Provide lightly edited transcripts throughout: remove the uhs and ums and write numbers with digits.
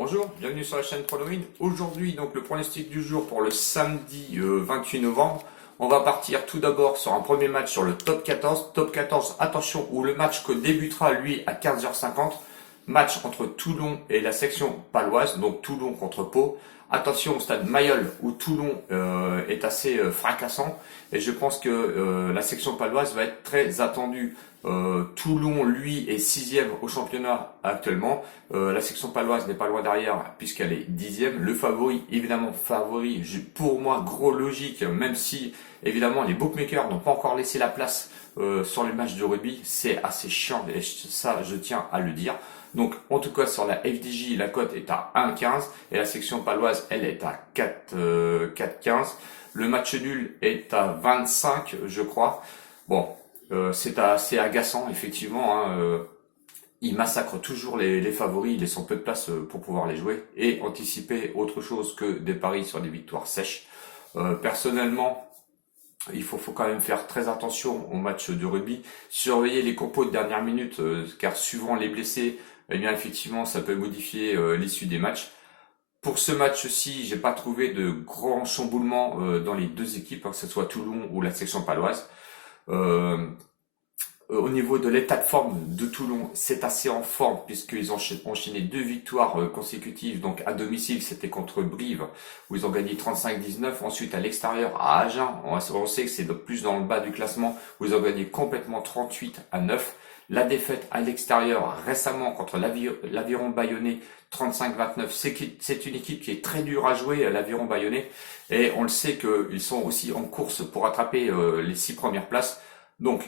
Bonjour, bienvenue sur la chaîne Pronowin. Aujourd'hui, donc le pronostic du jour pour le samedi 28 novembre. On va partir tout d'abord sur un premier match sur le top 14. Top 14, attention, où le match que débutera lui à 15h50. Match entre Toulon et la section paloise, donc Toulon contre Pau. Attention au stade Mayol où Toulon est assez fracassant et je pense que la section paloise va être très attendue. Toulon, lui, est sixième au championnat actuellement. La section paloise n'est pas loin derrière puisqu'elle est dixième. Le favori, évidemment favori, pour moi, gros logique, même si évidemment les bookmakers n'ont pas encore laissé la place sur les matchs de rugby. C'est assez chiant et ça, je tiens à le dire. Donc, en tout cas, sur la FDJ, la cote est à 1,15 et la section paloise, elle est à 4,15. Le match nul est à 25, je crois. Bon, c'est assez agaçant, effectivement. Ils massacrent toujours les favoris, ils laissent peu de place pour pouvoir les jouer et anticiper autre chose que des paris sur des victoires sèches. Personnellement, il faut quand même faire très attention au match de rugby, surveiller les compos de dernière minute, car suivant les blessés, eh bien effectivement, ça peut modifier l'issue des matchs. Pour ce match-ci, j'ai pas trouvé de grand chamboulement dans les deux équipes, que ce soit Toulon ou la section paloise. Euh, Au niveau de l'état de forme de Toulon, c'est assez en forme puisqu'ils ont enchaîné deux victoires consécutives. Donc à domicile, c'était contre Brive où ils ont gagné 35-19. Ensuite à l'extérieur à Agen, on sait que c'est plus dans le bas du classement où ils ont gagné complètement 38-9. La défaite à l'extérieur récemment contre l'Aviron Bayonnais 35-29. C'est une équipe qui est très dure à jouer, l'Aviron Bayonnais. Et on le sait qu'ils sont aussi en course pour attraper les 6 premières places. Donc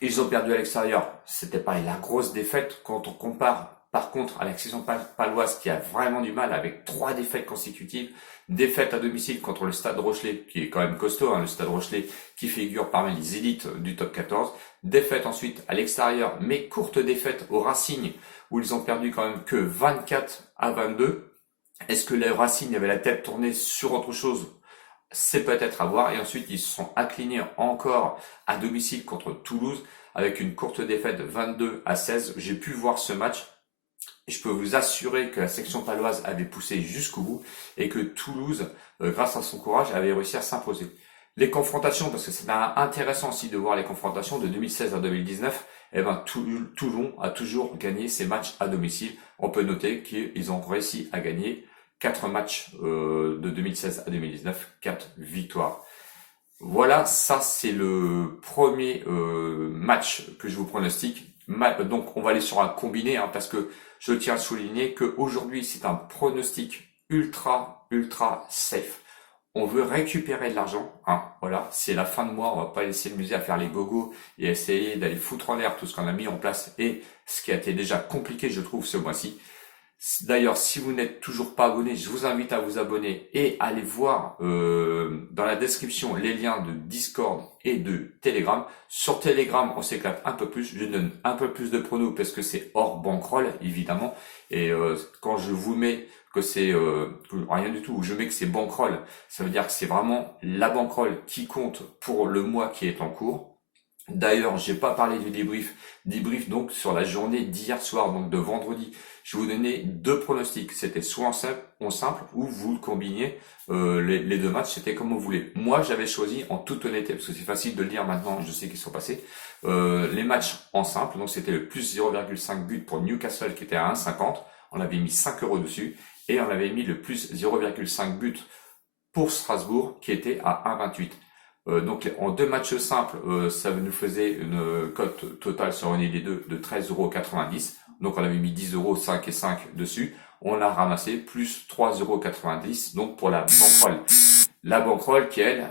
ils ont perdu à l'extérieur, c'était pas la grosse défaite quand on compare par contre à la section paloise qui a vraiment du mal avec 3 défaites consécutives. Défaite à domicile contre le Stade Rochelet qui est quand même costaud, le Stade Rochelet qui figure parmi les élites du top 14. Défaite ensuite à l'extérieur, mais courte défaite au Racing où ils ont perdu quand même que 24-22. Est-ce que le Racing avait la tête tournée sur autre chose? C'est peut-être à voir. Et ensuite, ils se sont inclinés encore à domicile contre Toulouse avec une courte défaite 22-16. J'ai pu voir ce match et je peux vous assurer que la section paloise avait poussé jusqu'au bout et que Toulouse, grâce à son courage, avait réussi à s'imposer. Les confrontations, parce que c'est intéressant aussi de voir les confrontations de 2016 à 2019, eh ben, Toulon a toujours gagné ses matchs à domicile. On peut noter qu'ils ont réussi à gagner 4 matchs de 2016 à 2019, 4 victoires. Voilà, ça c'est le premier match que je vous pronostique. Donc on va aller sur un combiné parce que je tiens à souligner qu'aujourd'hui c'est un pronostic ultra safe. On veut récupérer de l'argent, voilà, c'est la fin de mois, on va pas laisser le musée à faire les gogos et essayer d'aller foutre en l'air tout ce qu'on a mis en place et ce qui a été déjà compliqué je trouve ce mois-ci. D'ailleurs, si vous n'êtes toujours pas abonné, je vous invite à vous abonner et à aller voir dans la description les liens de Discord et de Telegram. Sur Telegram, on s'éclate un peu plus. Je donne un peu plus de pronos parce que c'est hors bankroll, évidemment. Et quand je vous mets que c'est rien du tout, je mets que c'est bankroll, ça veut dire que c'est vraiment la bankroll qui compte pour le mois qui est en cours. D'ailleurs, j'ai pas parlé du débrief donc sur la journée d'hier soir, donc de vendredi. Je vous donnais 2 pronostics. C'était soit en simple ou vous le combiniez. Les 2 matchs, c'était comme vous voulez. Moi, j'avais choisi en toute honnêteté, parce que c'est facile de le dire maintenant, je sais qu'ils sont passés, les matchs en simple. Donc c'était le plus 0,5 but pour Newcastle qui était à 1,50. On avait mis 5 euros dessus. Et on avait mis le plus 0,5 but pour Strasbourg qui était à 1,28. Donc en 2 matchs simples, ça nous faisait une cote totale sur une des deux de 13,90 €. Donc on avait mis 10 euros, 5 et 5 dessus. On a ramassé plus 3,90 €. Donc pour la bankroll. La bankroll qui elle,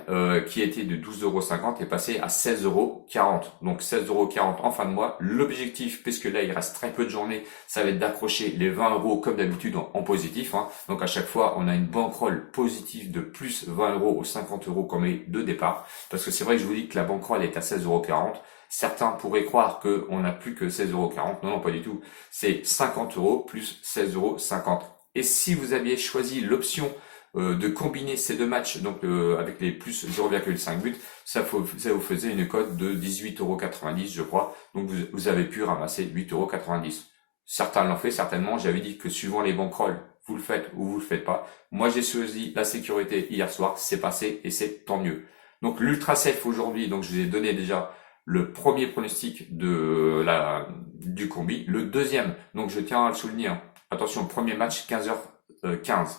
qui était de 12,50 € est passée à 16,40 €. Donc 16,40 € en fin de mois. L'objectif, puisque là il reste très peu de journées, ça va être d'accrocher les 20 € comme d'habitude en positif. Donc à chaque fois on a une bankroll positive de plus 20 € ou 50 € comme est de départ. Parce que c'est vrai que je vous dis que la bankroll est à 16,40 €. Certains pourraient croire qu'on n'a plus que 16,40 €. Non, pas du tout. C'est 50 € plus 16,50 €. Et si vous aviez choisi l'option de combiner ces 2 matchs, donc avec les plus 0,5 buts, ça vous faisait une cote de 18,90 €, je crois. Donc vous avez pu ramasser 8,90 €. Certains l'ont fait, certainement. J'avais dit que suivant les banquerolles, vous le faites ou vous le faites pas. Moi, j'ai choisi la sécurité hier soir. C'est passé et c'est tant mieux. Donc, l'ultra safe aujourd'hui. Donc, je vous ai donné déjà le premier pronostic du combi. Le deuxième, donc je tiens à le souligner. Attention, premier match 15h15.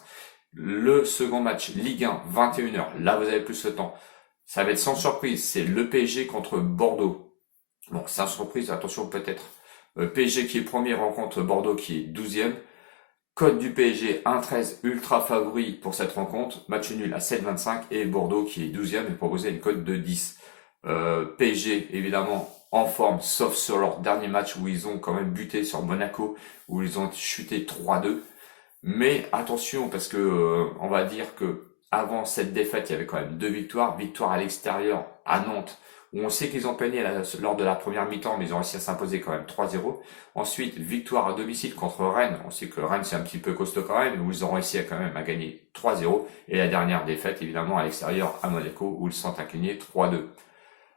Le second match Ligue 1 21h. Là, vous avez plus le temps. Ça va être sans surprise. C'est le PSG contre Bordeaux. Bon, sans surprise, attention peut-être. PSG qui est premier rencontre Bordeaux qui est 12e. Cote du PSG 1,13 ultra favori pour cette rencontre. Match nul à 7,25 et Bordeaux qui est 12e et proposé une cote de 10. PSG évidemment en forme sauf sur leur dernier match où ils ont quand même buté sur Monaco où ils ont chuté 3-2. Mais attention parce que on va dire que avant cette défaite il y avait quand même 2 victoires. Victoire à l'extérieur à Nantes où on sait qu'ils ont peiné lors de la première mi-temps, mais ils ont réussi à s'imposer quand même 3-0. Ensuite, victoire à domicile contre Rennes. On sait que Rennes, c'est un petit peu costaud quand même, où ils ont réussi quand même à gagner 3-0. Et la dernière défaite, évidemment, à l'extérieur à Monaco, où ils sont inclinés 3-2.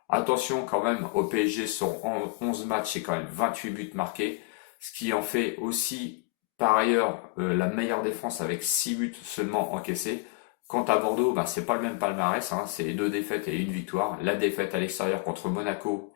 Attention quand même, au PSG, sur 11 matchs, c'est quand même 28 buts marqués, ce qui en fait aussi, par ailleurs, la meilleure défense avec 6 buts seulement encaissés. Quant à Bordeaux, c'est pas le même palmarès, c'est 2 défaites et 1 victoire. La défaite à l'extérieur contre Monaco,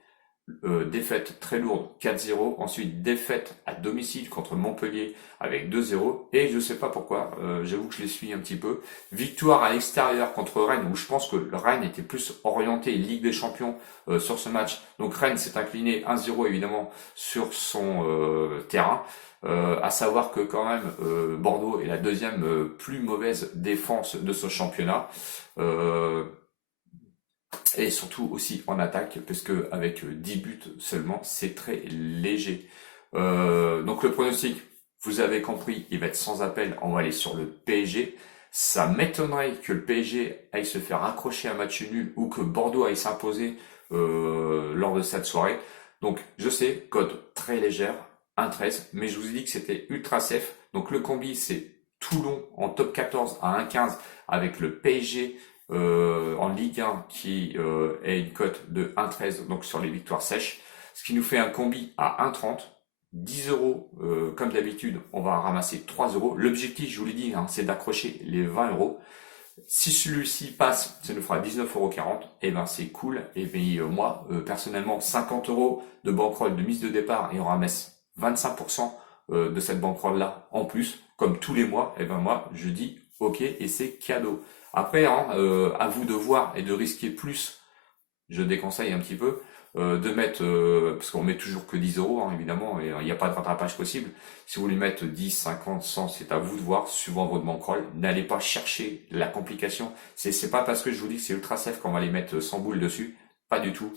défaite très lourde 4-0. Ensuite, défaite à domicile contre Montpellier avec 2-0. Et je sais pas pourquoi, j'avoue que je les suis un petit peu. Victoire à l'extérieur contre Rennes, où je pense que Rennes était plus orienté Ligue des Champions sur ce match. Donc Rennes s'est incliné 1-0 évidemment sur son terrain. À savoir que quand même Bordeaux est la deuxième plus mauvaise défense de ce championnat et surtout aussi en attaque parce que avec 10 buts seulement c'est très léger. Donc le pronostic, vous avez compris, il va être sans appel. On va aller sur le PSG. Ça m'étonnerait que le PSG aille se faire accrocher un match nul ou que Bordeaux aille s'imposer lors de cette soirée. Donc je sais, cote très légère, 1,13, mais je vous ai dit que c'était ultra safe. Donc le combi c'est Toulon en top 14 à 1,15 avec le PSG en Ligue 1 qui est une cote de 1,13 donc sur les victoires sèches, ce qui nous fait un combi à 1,30. 10 euros, comme d'habitude, on va ramasser 3 euros. L'objectif, je vous l'ai dit, c'est d'accrocher les 20 euros. Si celui-ci passe, ça nous fera 19,40 €. Et ben c'est cool. Et puis moi, personnellement, 50 euros de bankroll de mise de départ et on ramasse 25% de cette bankroll là en plus, comme tous les mois. Et ben moi, je dis ok et c'est cadeau. Après, à vous de voir et de risquer plus. Je déconseille un petit peu de mettre, parce qu'on met toujours que 10 euros, évidemment, et il n'y a pas de rattrapage possible. Si vous voulez mettre 10, 50, 100, c'est à vous de voir, suivant votre bankroll. N'allez pas chercher la complication. C'est pas parce que je vous dis que c'est ultra safe qu'on va les mettre 100 boules dessus. Pas du tout.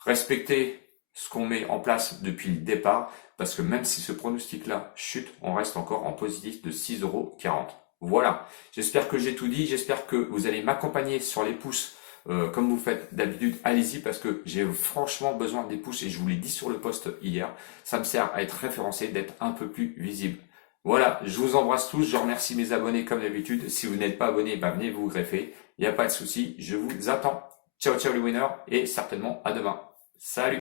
Respectez ce qu'on met en place depuis le départ, parce que même si ce pronostic-là chute, on reste encore en positif de 6,40 €. Voilà. J'espère que j'ai tout dit. J'espère que vous allez m'accompagner sur les pouces. Comme vous faites d'habitude, allez-y parce que j'ai franchement besoin des pouces et je vous l'ai dit sur le post hier, ça me sert à être référencé, d'être un peu plus visible. Voilà, je vous embrasse tous, je remercie mes abonnés comme d'habitude. Si vous n'êtes pas abonné, venez vous greffer, il n'y a pas de souci, je vous attends. Ciao ciao les winners et certainement à demain. Salut!